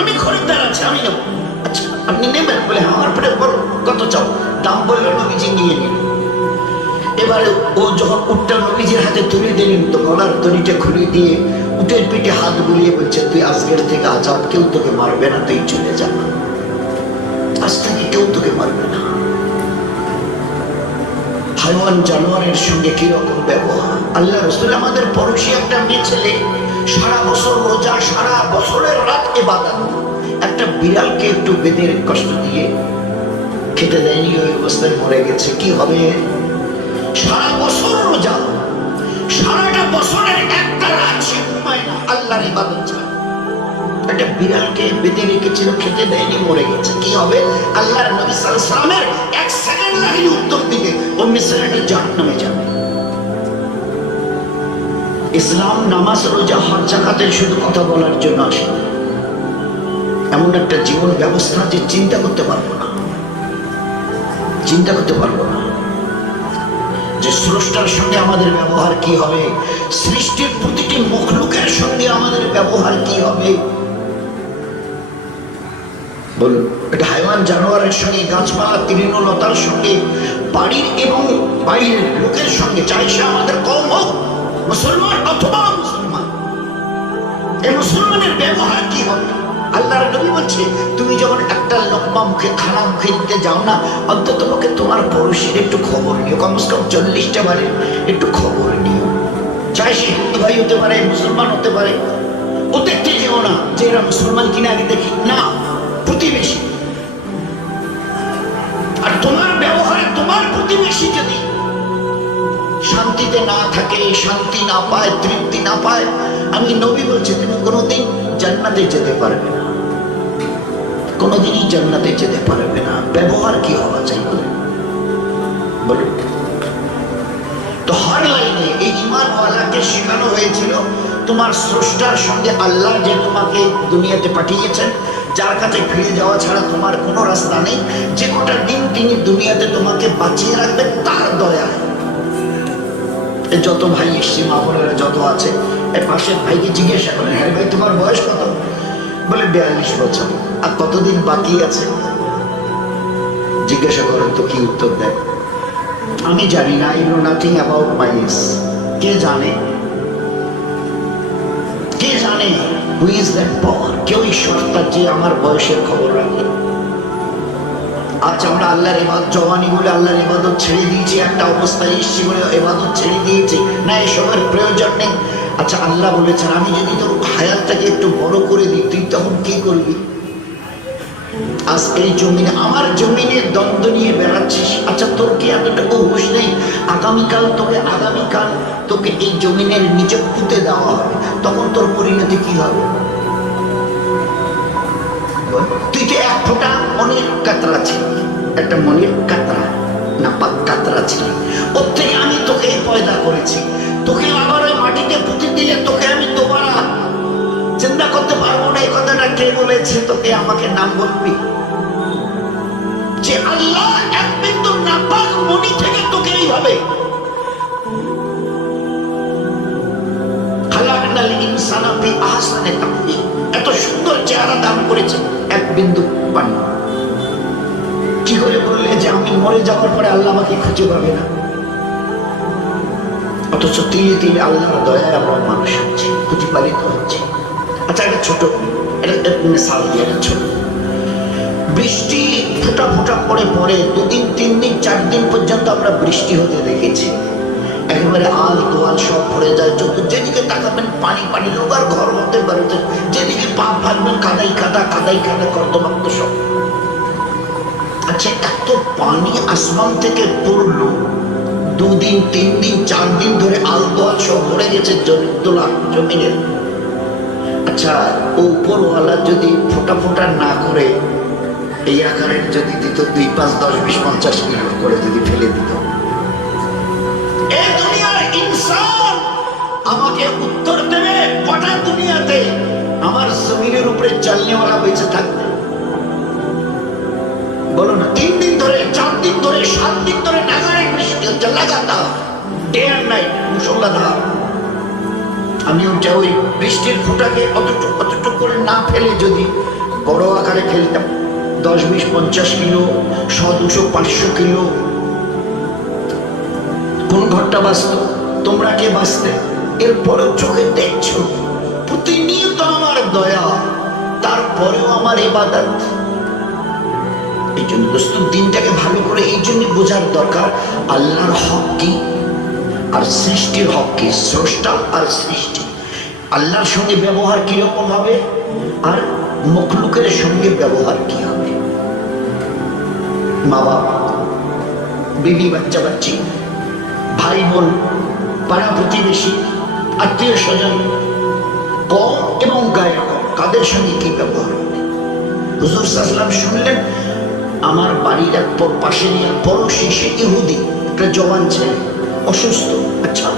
আমি খরিদ্দার আছে, আমি নেব। আচ্ছা আপনি নেবেন? বলে আমার পরে বলো কত চাও? দাম বললো, নবীজি নিয়ে নিল। এবারে ও যখন উটটা নবীজির হাতে তুলে দিলেন, তো গলার দড়িটা খুলে দিয়ে উটের পিঠে হাত বুলিয়ে বলছে তুই আজকের থেকে আজাদ, কেউ তোকে মারবে না, তুই চলে যা, আজ থেকে কেউ তোকে মারবে না। হাইওয়ান জানোয়ারের সঙ্গে কিরকম ব্যবহার! আল্লাহ রাসূল আমাদের পড়োশী একটা মেয়ে ছেলে, সারা বছর রোজা, সারা বছরের রাত ইবাদত, একটা বিড়ালকে একটু বেঁধে কষ্ট দিয়ে খেতে দেয়নি, ওই অবস্থায় মরে গেছে। কি হবে? সারা বছর রোজা, সারাটা বছরের একটা রাত সে ঘুমায় না, আল্লাহর ইবাদত ছাড়া। একটা বিড়ালকে বেঁধে রেখেছিল, খেতে দেয়নি, মরে গেছে। কি হবে? আল্লাহর নবী সাল্লাল্লাহু আলাইহি ওয়াসাল্লামের এক সেকেন্ড লাগলে উত্তর দিবে, অন্য সেকেন্ডে জাহান্নামে যাবে। ইসলাম নামাজ রোজা হজ যাকাতের শুধু কথা বলার জন্য আসে, এমন একটা জীবন ব্যবস্থা যে চিন্তা করতে পারবো না, চিন্তা করতে পারবো না যে স্রষ্টার সঙ্গে আমাদের ব্যবহার কি হবে, সৃষ্টির প্রতিটি মখলুকের সঙ্গে আমাদের ব্যবহার কি হবে। বলুন, এটা হাইওয়ান জানোয়ারের সঙ্গে, গাছপালা তৃণলতার সঙ্গে, বাড়ির এবং বাইরের লোকের সঙ্গে, চাই সে আমাদের কম হোক, মুসলমান অথবা মুসলমান, এই মুসলমানের ব্যবহার কি হবে? আল্লাহর নবী বলছে তুমি যখন একটা লোকমা মুখে খানা মুখে দিতে যাও না, অন্তত পক্ষে তোমার পড়োশীর একটু খবর নিও, কমসে কম 40টা বারে একটু খবর নিও। চাই সে হিন্দু ভাই হতে পারে, মুসলমান হতে পারে, ও দেখতে যেও না যে এরা মুসলমান কিনা আগে দেখি না, প্রতিবেশী। আর তোমার ব্যবহারে তোমার প্রতিবেশী যদি শান্তিতে না থাকে, শান্তি না পায়, তৃপ্তি না পায়, আমি নবী বলছি তুমি কোনোদিন জান্নাতে যেতে পারবে না, কোনোদিনই জান্নাতে যেতে পারবে না। ব্যবহার কি হওয়া চাই বলে বলুন তো? হর লাইনে এই ঈমানওয়ালাকে শেখানো হয়েছিল তোমার স্রষ্টার সঙ্গে, আল্লাহ যে তোমাকে দুনিয়াতে পাঠিয়েছেন, যার কাছে ফিরে যাওয়া ছাড়া তোমার কোনো রাস্তা নেই, যে কটা দিন তিনি দুনিয়াতে তোমাকে বাঁচিয়ে রাখবেন তার দয়ায়। যত ভাই এসছি, মা বোনেরা যত আছে, এর পাশের ভাইকে জিজ্ঞাসা করেন, হ্যাঁ ভাই তোমার বয়স কত? বলে 42 বছর। আর কতদিন বাকি আছে জিজ্ঞাসা করেন, তো কি উত্তর দেয়? আমি জানি না, I know nothing about my age. কে জানে? কে জানে? Who is that power? কেউ ঈশ্বর তার যে আমার বয়সের খবর রাখে। আজ আমরা আল্লাহর ইবাদত জওয়ানি বলে আল্লাহর ইবাদত ছেড়ে দিয়েছি, একটা অবস্থায় এসছি বলে ইবাদত ছেড়ে দিয়েছি, না এসবের প্রয়োজন নেই। আচ্ছা আল্লাহ বলেছেন আমি যদি তোর হায়াতটাকে একটু বড় করে দিই তুই তখন কি করবি? আজ এই জমিনে আমার জমিনে দ্বন্দ্ব নিয়ে বেড়াচ্ছিস, আচ্ছা তোর কি এতটুকু হুঁশ নেই আগামীকাল তোকে এই জমিনের নিচে পুঁতে দেওয়া হবে, তখন তোর পরিণতি কি হবে? তুই তো এক ফোঁটা মনের কাতরা ছিলি, একটা মনের কাতরা নাপাক কাতরা ছিলি, ওর থেকে আমি তোকে পয়দা করেছি, তোকে আবার ওই মাটিতে পুঁতে দিলে তোকে আমি দোবারা চিন্তা করতে পারবো না। এই কথাটা কে বলেছে তোকে? আমাকে নাম বলবি যে আল্লাহ এক বিন্দু নাপাক মনি থেকে তোকে এইভাবে খালাকাল ইনসানা ফি আহসানি তাকওয়িম, এত সুন্দর চেহারা দান করেছে এক বিন্দু পানি। কি করে বললে যে আমি মরে যাওয়ার পরে আল্লাহ আমাকে খুঁজে পাবে না? অথচ তিলে তিলে আল্লাহর দয়ায় আমরা মানুষ হচ্ছে, প্রতিপালিত হচ্ছে। আচ্ছা একটা ছোট একটা মিসাল দিয়ে, একটা ছোট বৃষ্টি ফোঁটা ফোঁটা পরে পরে 2 দিন 3 দিন 4 দিন পর্যন্ত আমরা বৃষ্টি হতে দেখেছি, একেবারে আল দোয়াল সব ভরে যায়, যেদিকে তাকাবেন পানি পানি, লোক আর ঘর মধ্যে বেরোতে, যেদিকে পাপ ভাববেন কাদাই কাদা কর্দমাক্ত সব। আচ্ছা এত পানি আসমান থেকে পড়লো, 2 দিন 3 দিন 4 দিন ধরে আল দোয়াল সব ভরে গেছে জমিনের। আচ্ছা উপরওয়ালা যদি ফোঁটা ফোঁটা না করে এই আকারের যদি দিত 2, 5, 10, 20, 50 কিলো করে যদি ফেলে দিত, এই দুনিয়ার ইনসান আমাকে উত্তর দেবে গোটা দুনিয়াতে আমার জমিনের উপরে চলনেওয়ালা বেঁচে থাকবে? বলো না। 3 দিন ধরে 4 দিন ধরে 7 দিন ধরে নাগারে বৃষ্টি হচ্ছে লাগাতার, ডে আর নাইট মুষলধার। আমি ওই বৃষ্টির ফোঁটাকে অতটুকু করে না ফেলে যদি বড় আকারে ফেলতাম 10, 20, 50 কিলো, 100, 200, 500 কিলো, কোন ঘরটা বাঁচত? তোমরা কে বাঁচতে? এরপরেও চোখে দেখছো প্রতিনিয়ত আমার দয়া, তারপরেও আমার ইবাদত। এই জন্য দোস্ত দিনটাকে ভালো করে এই জন্য বোঝার দরকার আল্লাহর হক কি আর সৃষ্টির হক কি, স্রষ্টা আর সৃষ্টি। আল্লাহর সঙ্গে ব্যবহার কিরকম হবে আর মখলুকের সঙ্গে ব্যবহার কি হবে? মা বাবা, বিবি বাচ্চা বাচ্চি, ভাই বোন, পাড়া প্রতিবেশী, আত্মীয় স্বজন, কম এবং গায়ের কম, কাদের সঙ্গে কি ব্যবহার হবে? হুজুর সাল্লাল্লাহু আলাইহি ওয়াসাল্লাম শুনলেন আমার বাড়ির এক পাশে নিয়ে পড়োশি, সে ইহুদি, একটা জওয়ান ছেলে অসুস্থ। আচ্ছা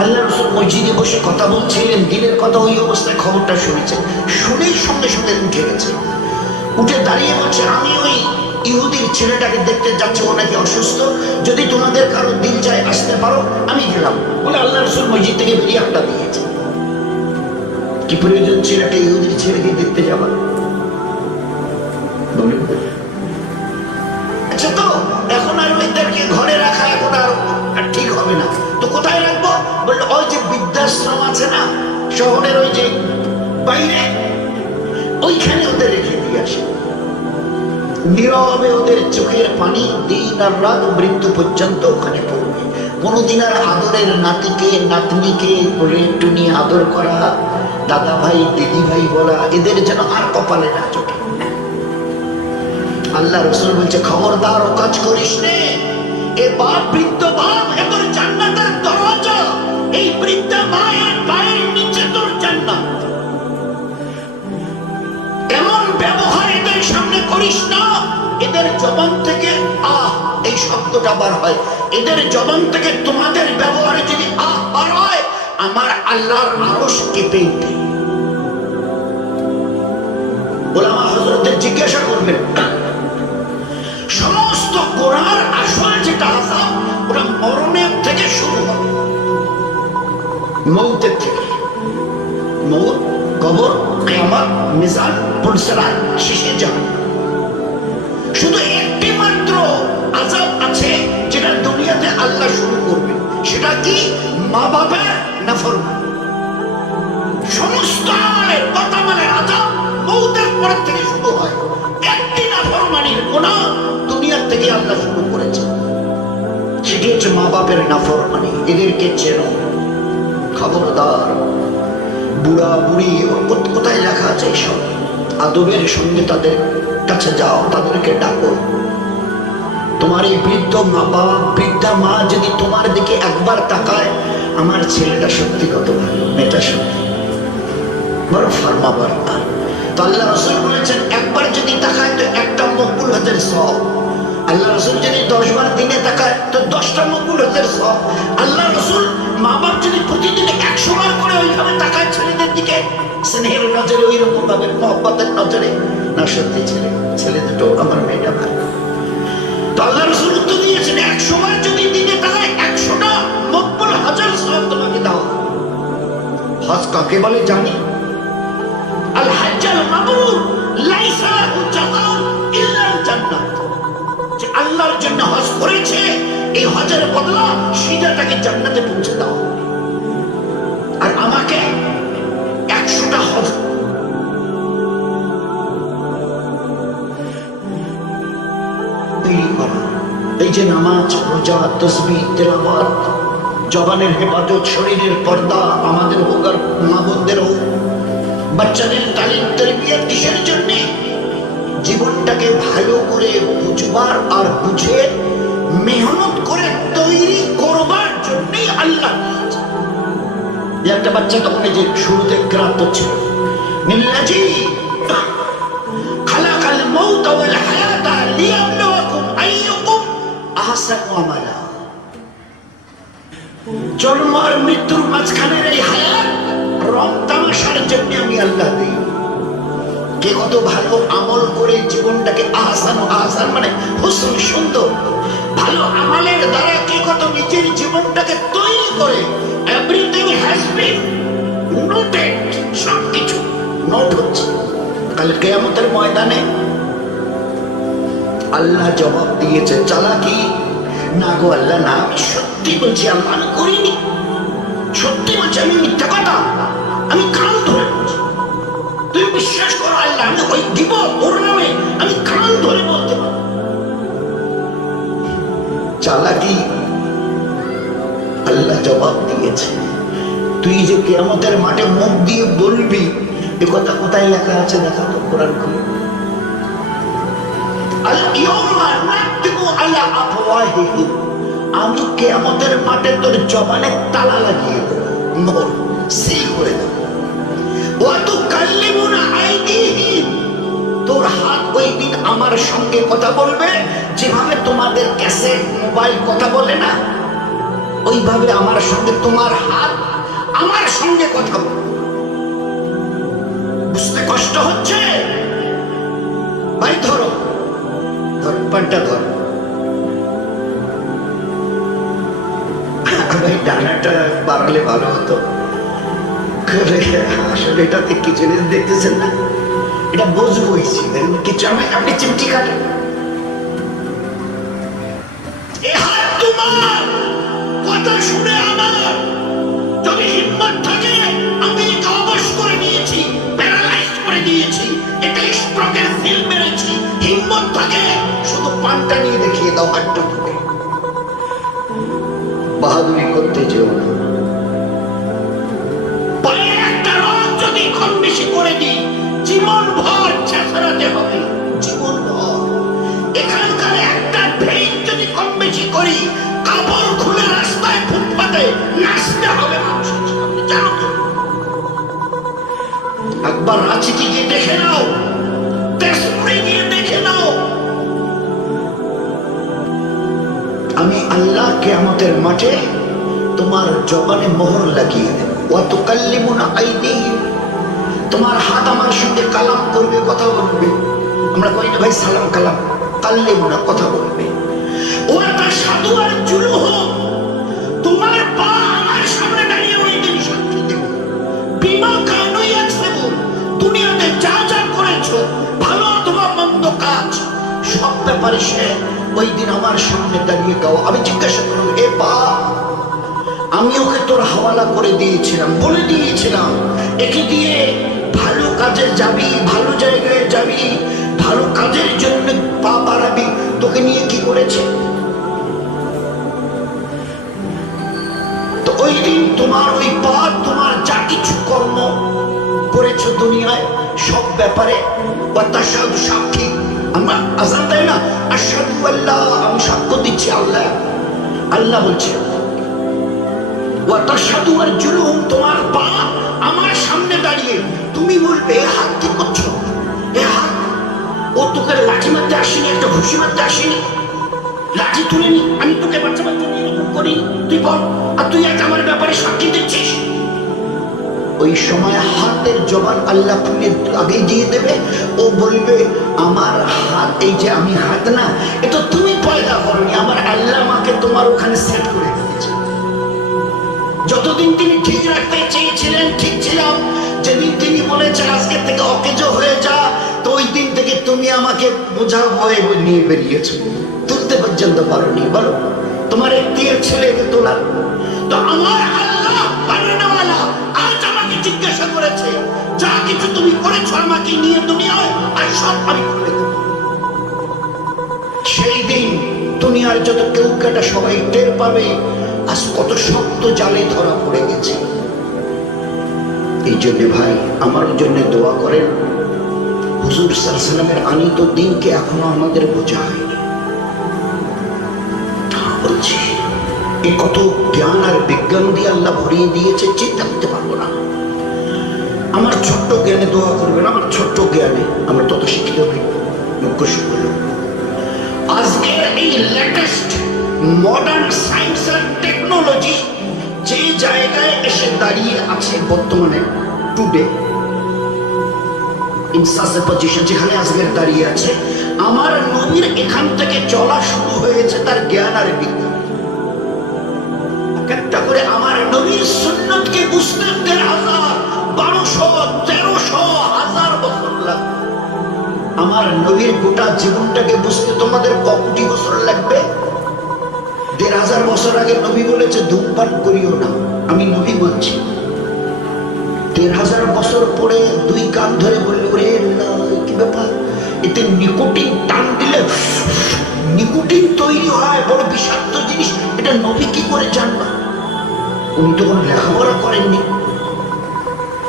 আল্লাহ রাসূল মসজিদে বসে কথা বলছিলেন, দিনের কথা, ওই অবস্থায় খবরটা শুনেছেন, শুনেই সঙ্গে সঙ্গে উঠে গেছে, উঠে দাঁড়িয়ে বলছে আমি ওই ইহুদির ছেলেটাকে দেখতে যাচ্ছি, ও নাকি অসুস্থ, যদি তোমাদের কারো দিল চায় আসতে পারো, আমি গেলাম বলে আল্লাহ রাসূল মসজিদ থেকে বেরিয়ে আড্ডা দিয়েছে। কি প্রয়োজন ছিল একটা ইহুদির ছেলেকে দেখতে যাবার? আচ্ছা তো এখন আর ওইদেরকে ঘরে রাখা এখন আর ঠিক হবে না, তো কোথায় রাখবো? বললো ওই যে বৃদ্ধাশ্রম আছে না শহরের ওই যে বাইরে, ওইখানে ওদের রেখে দিয়ে আসে। নীরবে ওদের চোখের পানি দিন আর রাত মৃত্যু পর্যন্ত ওখানে পড়বে। কোনোদিন আর আদরের নাতিকে নাতনিকে বলে একটু নিয়ে আদর করা, দাদা ভাই দিদি ভাই বলা, এদের যেন আর কপালে না চোখে। আল্লাহ রাসূল বলছে খবরদার ও কাজ করিস নে, এ বাপ বৃদ্ধ বাপ এদের জান্নাতের দরজা, এই বৃদ্ধ মায়ের পায়ের নিচে তোর জান্নাত। এমন ব্যবহার এদের সামনে করিস না, এদের জবান থেকে আহ এই শব্দটা বার হয়, এদের জবান থেকে তোমাদের ব্যবহারে যদি আহ বার হয় আমার আল্লাহর আরশ কেঁপে ওঠে। ওলামা হযরতদের জিজ্ঞাসা করবেন সমস্ত গোনার আসল যেটা আযাব ওটা মরণের থেকে শুরু হবে, মৌতের থেকে। মৌত, কবর, কিয়ামত, মিজান, পুলসিরাত, শেষে জাহান্নাম। শুধু একটি মাত্র আযাব আছে যেটা দুনিয়াতে আল্লাহ শুরু করবে, সেটা কি? মা বাবার নাফরমানি। সমস্ত আমলের কথা মানে আযাব মৌতের পর থেকে শুরু হয়, একটি নাফরমানির গোনা দুনিয়ার থেকে আল্লাহ শুরু করেছে। সেটি হচ্ছে মা বাপের নাফরমানি। এদেরকে চেনো, খবরদার। বুড়া বুড়ি কোথায় লেখা আছে এইসব? আদবের সঙ্গে তাদের কাছে যাও, তাদেরকে ডাকো। তোমার এই বৃদ্ধ মা বাপ, বৃদ্ধা মা যদি তোমার দিকে একবার তাকায়, আমার ছেলেটা সত্যি কত ভালো, মেয়েটা সত্যি বড় ফার্মা বার্তা। তো আল্লাহ রসুল বলেছেন একবার যদি তাকায় তো একটা মকবুল হজের সব। আল্লাহ রসুল যদি 10 বার দিনে তাকায় তো 10টা মকবুল হজের সব। আল্লাহ রসুল মা বাপ যদি প্রতিদিন 100 বার করে ওইভাবে তাকায় ছেলেদের দিকে, স্নেহের নজরে, ওই রকম ভাবে মহব্বতের নজরে, না সত্যি ছেলে দুটো আমার মেয়েটা ভালো। তো আল্লাহ রসুল উত্তর দিয়েছেন 100 বার যদি দিনে তাকায় 100টা মকবুল হজের সব তোমাকে দাও। হজ কাকে বলে জানি? আল হজ্জাল মাবরুর লাইসা লাহু জাযাউন ইল্লাল জান্নাত। যে আল্লাহর জন্য হজ করেছে, এই হজের বদলা সিধা তাকে জান্নাতে পৌঁছে দাও। আর আমাকে 100টা হজ তৈরি করা। এই যে নামাজ, রোজা, তাসবিহ, তেলাওয়াত, জবানের হেফাজত, শরীরের পর্দা আমাদের হোক আর মা বোনদের হোক, বাচ্চাদের তালিম তরবিয়ত কিসের জন্য? জীবনটাকে ভালো করে বুঝবার আর বুঝে মেহনত করে তৈরি করবার জন্যই আল্লাহ। যে একটা বাচ্চা তখন এই যে শুরুতে ক্রান্ত ছিল, নিল্লাজি খালাকাল মাউতা ওয়াল হায়াতা লিয়াবলুয়াকুম আইয়ুকুম আহসানু আমালা। জন্ম আর মৃত্যুর মাঝখানের এই হায়াত রং তামাশার জন্য আমি আল্লাহ দিই। কে কত ভালো আমল করে জীবনটাকে আহসান মানে হুসন, সুন্দর ভালো আমলের দ্বারা কে কত নিজের জীবনটাকে তৈরি করে। এভরিথিং হ্যাজ বিন নোটেড, সবকিছু নোট হচ্ছে। কাল কিয়ামতের ময়দানে আল্লাহ জবাব দিয়েছে। চালাকি না গো আল্লাহ, না, আমি সত্যি বলছি আল্লাহ, আমি করিনি, সত্যি বলছি, আমি মিথ্যা কথা, আমি কান ধরে বলছি, তুমি বিশ্বাস করো আল্লাহ, আমি ওই দিব ওর নামে, আমি কান ধরে বলতে পারবো। চালাকি আল্লাহ জবাব দিয়েছে। তুই যে কিয়ামতের মাঠে মুখ দিয়ে বলবি, এ কথা কোথায় লেখা আছে দেখা তো, কোরআন খুলে। আল ইয়াউমা নাকতিমু আলা আফওয়াহিহিম, আমি কিয়ামতের মাঠে তোর জবানে তালা লাগিয়ে দেব, মোহর সিল করে দেব। ওয়া তুকাল্লিমুনা আইদিহিম, তোর হাত ওই দিন আমার সঙ্গে কথা বলবে, যেভাবে তোমাদের ক্যাসেট মোবাইল কথা বলে না, ওইভাবে আমার সঙ্গে তোমার হাত আমার সঙ্গে কথা বলবে। বুঝতে কষ্ট হচ্ছে? ভাই ধরো, পানটা ধর। ডানাটা বাড়ালে ভালো হতো। আসলে এটাতে কি জিনিস দেখতেছেন না, এটা বুঝবই কিছু। আপনি চিমটি কাটেন, তোমার কথা শুনে আমার যদি হিম্মত থাকে, আমি অবশ করে নিয়েছি, প্যারালাইজ করে দিয়েছি, এটা স্ট্রোকের ফিল মেরেছি, হিম্মত থাকে শুধু পানটা নিয়ে দেখিয়ে দাও হাতটা ধরে। বাহাদুরি করতে যেও না। পায়ে একটা রং যদি কম বেশি করে দিই, জীবন ভর চেঁচাতে হবে, জীবন ভর। এখানকার একটা ভেদ যদি কম বেশি করি, কাপড় খুলে রাস্তায় ফুটপাতে নাচতে হবে মানুষের সামনে, জানো তো? একবার রাঁচিতে গিয়ে দেখে নাও, তেজপুরে গিয়ে দেখে নাও। আমি আল্লাহ কিয়ামতের মাঠে তোমার জবানে মোহর লাগিয়ে দেব। ওয়া তুকাল্লিমুনা আইদিহিম, তোমার হাত আমার সঙ্গে কালাম করবে, কথা বলবে। আমরা কই না ভাই সালাম কালাম, কাল্লিমুনা কথা বলবে। ওয়া তাশহাদু আরজুলুহুম, তোমার পা আমার সামনে দাঁড়িয়ে ওই দিন সাক্ষী দেবে। বিমা কানু ইয়াকসিবুন, দুনিয়াতে যা যা করেছো ভালো অথবা মন্দ কাজ, সব ব্যাপারে সে ওই দিন আমার সামনে দাঁড়িয়ে গাও। আমি জিজ্ঞাসা করলাম, এ পা, আমি ওকে তোর হাওয়ালা করে দিয়েছিলাম, বলে দিয়েছিলাম একে দিয়ে ভালো কাজে যাবি, ভালো জায়গায় যাবি, ভালো কাজের জন্য পা বাড়াবি, তোকে নিয়ে কি করেছে? তো ওই দিন তোমার ওই পা, তোমার যা কিছু কর্ম করেছো দুনিয়ায় সব ব্যাপারে সাক্ষী। আমরা আজান দেয় না, আশহাদু আল্লাহ, আমি সাক্ষ্য দিচ্ছি আল্লাহ। আল্লাহ বলছে ওয়া তাশহাদু আরজুলুহুম, তোমার পা আমার সামনে দাঁড়িয়ে তুমি বলবে এ হাত কি করছো? এ হাত, ও তোকে লাঠি মারতে আসেনি, একটা ঘুষি মারতে আসেনি, লাঠি তুলে নি, আমি তোকে বাঁচাবার জন্য এরকম করি, তুই বল, আর তুই আজ আমার ব্যাপারে সাক্ষী দিচ্ছিস। ওই সময় হাতের জবান আল্লাহ খুলে আগেই দিয়ে দেবে। ও বলবে আমার হাত, এই যে আমি হাত না, এটা তুমি পয়দা করনি, আমার আল্লাহ আমাকে তোমার ওখানে সেট করে দিয়েছে। যতদিন তিনি ঠিক রাখতে চেয়েছিলেন ঠিক ছিলাম, যেদিন তিনি বলেছেন আজকে থেকে অকেজো হয়ে যা, তো ওই দিন থেকে তুমি আমাকে বোঝা ভয়ে নিয়ে বেরিয়েছো, তুলতে পর্যন্ত পারোনি। বলো তোমার একটির ছেলেকে তোলার, তো আমার আল্লাহ বানানোওয়ালা আজ আমাকে জিজ্ঞাসা করেছে যা কিছু তুমি করেছো আমাকে নিয়ে দুনিয়ায়, আর সব আমি করে দেব। সেই দিন দুনিয়ার যত কেউ কেটা সবাই টের পাবে আজ কত শক্ত জালে ধরা পড়ে গেছে। এই জন্য ভাই আমার জন্য দোয়া করেন, হুজুর সাল্লাল্লাহু আলাইহি ওয়াসাল্লামের আনিত দিনকে এখনো আমাদের বোঝা হয়নি। বলছি এই কত জ্ঞান আর বিজ্ঞান দিয়ে আল্লাহ ভরিয়ে দিয়েছে, চিন্তা করতে পারবো না। আমার ছোট্ট জ্ঞানে দোয়া করবেন, আমার ছোট্ট জ্ঞানে, আমরা তত শিক্ষিত হই মুখ্য শুনল। আজকের এই লেটেস্ট মডার্ন সায়েন্স আর টেকনোলজি যে জায়গায় এসে দাঁড়িয়ে আছে বর্তমানে, today in such a position, যেখানে আজকের দাঁড়িয়ে আছে, আমার নবীর এখান থেকে চলা শুরু হয়েছে তার জ্ঞান আর বিজ্ঞান। একটা করে আমার নবীর সুন্নতকে বুঝতে ১,৫০০, ১২০০, ১৩০০, ১০০০ বছর লাগবে। আমার নবীর গোটা জীবনটাকে বুঝতে তোমাদের কতটি বছর লাগবে? ১,৫০০ বছর আগে নবী বলেছে ধূমপান করিও না, আমি নবী বলছি। ১,৫০০ বছর পরে দুই কান ধরে বলল রে কি ব্যাপার, এতে নিকোটিন টান দিলে নিকোটিন তৈরি হয়, বড় বিষাক্ত জিনিস, এটা নবী কি করে জানবা? উনি তো কোনো লেখাপড়া করেননি,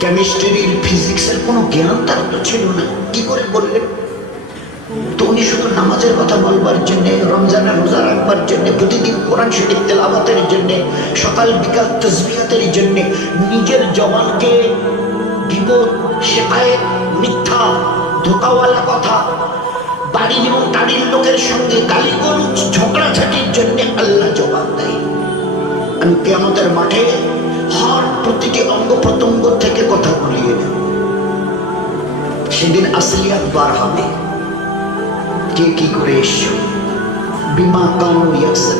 কেমিস্ট্রির ফিজিক্সের কোনো জ্ঞান তার তো ছিল না, কি করে বললেন? তো উনি শুধু নামাজের কথা বলবার জন্য, রমজানের রোজা রাখবার জন্য, প্রতিদিন কোরআন শরীফ তেলাওয়াতের জন্য, সকাল বিকাল তাসবিহাতের জন্য নিজের জবানকে গীবত, শিকায়েত, মিথ্যা, ধোঁকাওয়ালা কথা, বাড়ির এবং টাড়ির লোকের সঙ্গে গালিগলুজ, ঝগড়াঝাটির জন্য আল্লাহ জবাব দেয়। আমি কিয়ামতের মাঠে হর প্রতিটি অঙ্গ প্রত্যঙ্গ থেকে কথা বলিয়ে নেব, সেদিন আসলিয়াত বার হবে, কে কি করে এসছো, বিমা কানু ইয়াকসিব।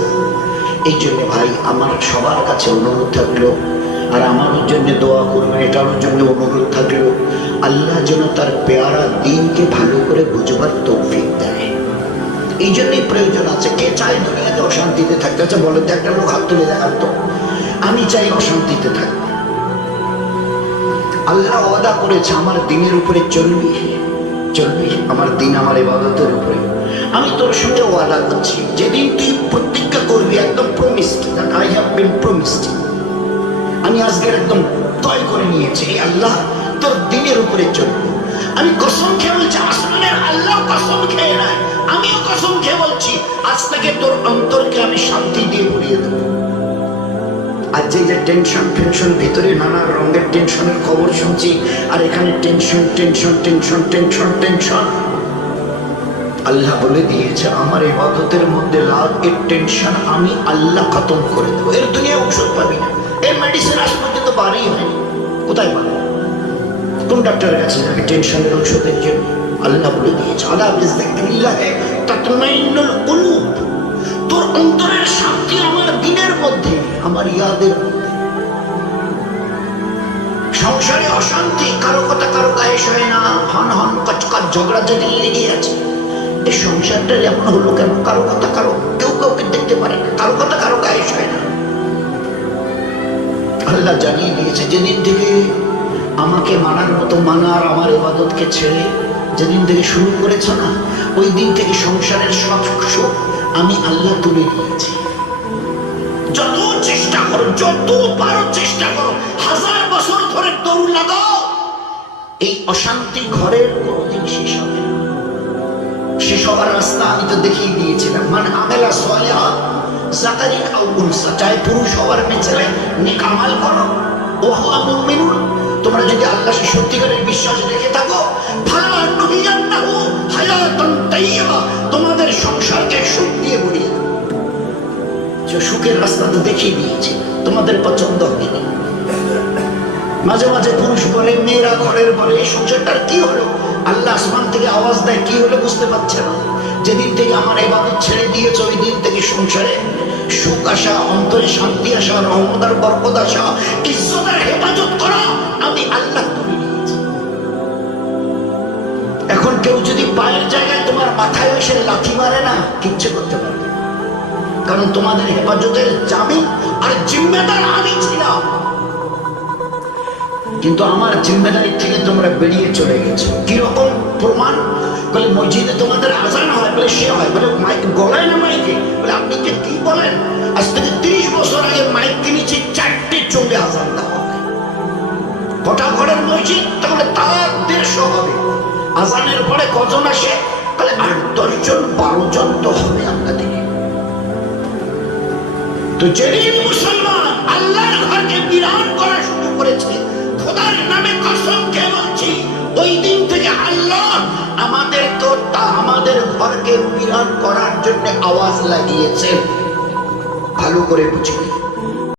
এই জন্য ভাই আমার সবার কাছে অনুরোধ থাকলো, আর আমার জন্য দোয়া করবেন, এটার জন্য অনুরোধ থাকলো, আল্লাহ যেন তার পেয়ারা দিনকে ভালো করে বুঝবার তৌফিক দেয়। এই জন্যই প্রয়োজন আছে। কে চায় দুনিয়াতে অশান্তিতে থাকতে? আচ্ছা বলে তো, একটা লোক হাত তুলে দেখান তো। আমি চাই অশান্তিতে থাকতে। আল্লাহ ওয়াদা করেছে আমার দিনের উপরে চলবি, চলবি, আমার দিন আমার ইবাদতের উপরে। আমি তোর সঙ্গে ওয়াদা করছি, যেদিন তুই প্রতিজ্ঞা করবি, একদম promised, that I have been promised, আমি আজকের একদম তয় করে নিয়েছি, আল্লাহ তোর দিনের উপরে চলবো। আমি কসম খেয়ে বলছি, আসমানের আল্লাহ কসম খেয়ে নাই, আমিও কসম খেয়ে বলছি, আজ থেকে তোর অন্তরকে আমি শান্তি দিয়ে ভরিয়ে দেবো। আর যে যে টেনশন টেনশন, ভিতরে নানা রঙের টেনশনের খবর শুনছি, আর এখানে tension tension tension tension tension, আল্লাহ বলে দিয়েছে আমার ইবাদতের মধ্যে লাভ, এর টেনশন আমি আল্লাহ খতম করে দেবো। এর দুনিয়ায় ঔষধ পাবি না, এর মেডিসিন আজ পর্যন্ত বাড়ি হয়নি, কোথায় পাবে? কোন ডাক্তারের কাছে যাবে টেনশনের ঔষধের জন্য? আল্লাহ বলে দিয়েছে আলা বিযিকরিল্লাহি তাতমাইন্নুল কুলুব, তোর অন্তরের শান্তি আমার দিনের মধ্যে, আমার ইয়াদের। সংসারে অশান্তি, কারো কথা কারো গায়ে সয় না, হন হন কচকচ ঝগড়াঝাটি লেগে আছে। এই সংসারটা যেমন হলো কেন? কারো কথা কারো, কেউ কাউকে দেখতে পারে না, কারো কথা কারো গায়ে সয় না। আল্লাহ জানিয়ে দিয়েছে যেদিন থেকে আমাকে মানার মতো মানা, আর আমার ইবাদতকে ছেড়ে যেদিন থেকে শুরু করেছ না, ওই দিন থেকে সংসারের সব সুখ আমি আল্লাহ তুলে দিয়েছি। যত চেষ্টা করো, যত পারো চেষ্টা করো, 1000 বছর ধরে দৌড় লাগাও, এই অশান্তি ঘরের কোনোদিন শেষ হবে না। শেষ হওয়ার রাস্তা আমি তো দেখিয়ে দিয়েছিলাম। মান আমেলা সালিহা যাকারিন আও উনসা, চাই পুরুষ হওয়ার মেয়ে ছেলে, নেক আমাল করো, ওয়া হুয়া মুমিনুন, তোমরা যদি আল্লাহকে সত্যিকারের বিশ্বাস রেখে থাকো, ফালা নুহিয়ান্নাহু হায়াতান তাইয়্যিবা, তোমাদের সংসারকে সুখ দিয়ে ভরিয়ে দেব। যে সুখের রাস্তা তো দেখিয়ে দিয়েছি, তোমাদের পছন্দ হয়নি। মাঝে মাঝে পুরুষ বলে, মেয়েরা ঘরের বলে, এই সংসারটার কি হলো? আল্লাহ আসমান থেকে আওয়াজ দেয়, কি হলো বুঝতে পারছে না। যেদিন থেকে আমার ইবাদত ছেড়ে দিয়েছে, ওই দিন থেকে সংসারে সুখ আসা, অন্তরে শান্তি আসা, রহমত আর বরকত আসা, ইজ্জতের হেফাজত করা আমি আল্লাহ তুলে নিয়েছি। এখন কেউ যদি পায়ের জায়গায় তোমার মাথায় এসে লাথি মারে না, কিচ্ছু করতে পারবে না, কারণ তোমাদের হেফাজতের জামিন আর জিম্মেদার আমি ছিলাম। কিন্তু আমার জিম্মেদারি থেকে তোমরা বেরিয়ে চলে গেছো। কিরকম প্রমাণ? বলে মসজিদে তোমাদের আজান হয়, বলে সে হয়, বলে মাইক গলায় না মাইকে, বলে আপনি যে কি বলেন, আজ থেকে 30 বছর আগে মাইক কিনেছি, 4টে চলে আজান দেওয়া হবে। কটা ঘরের মসজিদ? তাহলে তার 150 হবে। আজানের পরে কজন আসে? বলে 8-10 জন 12 জন তো হবে আপনাদের। তো যেদিন মুসলমান আল্লাহর ঘরকে বিরান করা শুরু করেছে, খোদার নামে কসম খেয়ে বলছি, ওই দিন থেকে আল্লাহ আমাদের ঘরকে বিরান করার জন্য আওয়াজ লাগিয়েছেন। ভালো করে বুঝে